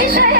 Мішає